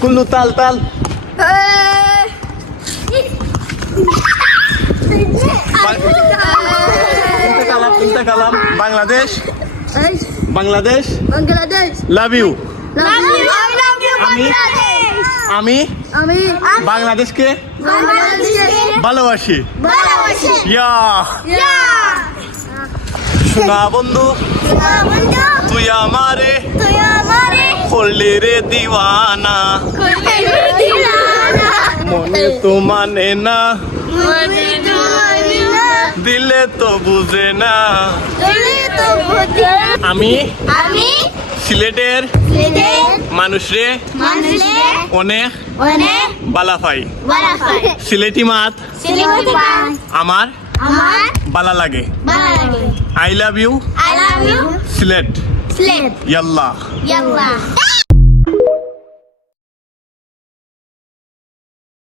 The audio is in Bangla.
কুল্লু তাল তাল তিনটা কালাম বাংলাদেশ বাংলাদেশ বাংলাদেশ লাভ ইউ আমি আমি আমি বাংলাদেশকে ভালোবাসি ইয়া শোনা বন্ধু তুই আমারে করলি রে দিওয়ানা মনে তো মানে না দিলে তো বুঝে না আমি সিলেটের মানুষরে অনেক বালাফাই সিলেটি মাত আমার বালা লাগে আই লাভ ইউ সিলেট ইয়াল্লাহ